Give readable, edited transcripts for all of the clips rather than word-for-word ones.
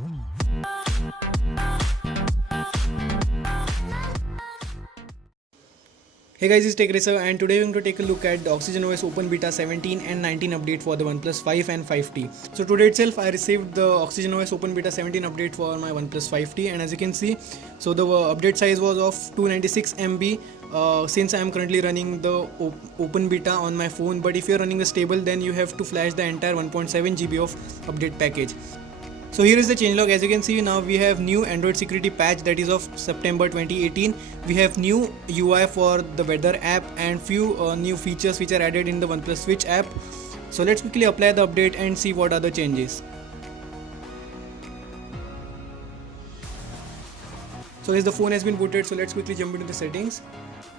Hey guys, it's Tech Racer, and today we're going to take a look at the OxygenOS Open Beta 17 and 19 update for the OnePlus 5 and 5T. So today itself I received the OxygenOS Open Beta 17 update for my OnePlus 5T, and as you can see, so the update size was of 296 MB since I am currently running the Open Beta on my phone, but if you're running the stable then you have to flash the entire 1.7 GB of update package. So here is the changelog. As you can see, now we have new Android security patch that is of September 2018. We have new UI for the weather app and few new features which are added in the OnePlus Switch app. So let's quickly apply the update and see what are the changes. So as the phone has been booted, so let's quickly jump into the settings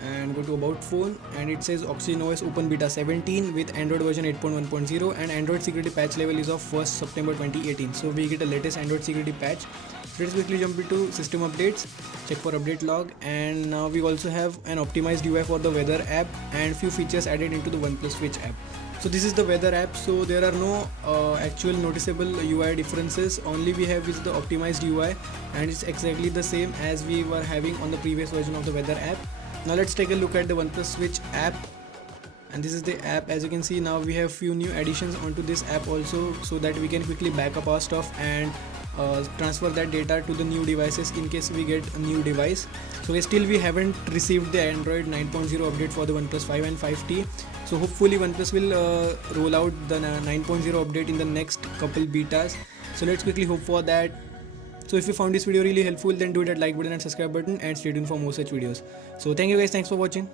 and go to about phone, and it says OxygenOS Open Beta 17 with Android version 8.1.0 and Android security patch level is of 1st September 2018. So we get a latest Android security patch. Let's quickly jump into system updates, check for update log, and now we also have an optimized UI for the weather app and few features added into the OnePlus Switch app. So this is the weather app, so there are no actual noticeable UI differences, only we have is the optimized UI, and it's exactly the same as we were having on the previous version of the weather app. Now let's take a look at the OnePlus Switch app, and this is the app. As you can see, now we have few new additions onto this app also, so that we can quickly back up our stuff and transfer that data to the new devices in case we get a new device. So still we haven't received the Android 9.0 update for the OnePlus 5 and 5T. So hopefully OnePlus will roll out the 9.0 update in the next couple betas. So let's quickly hope for that. So if you found this video really helpful, then do that like button and subscribe button, and stay tuned for more such videos. So thank you guys, thanks for watching.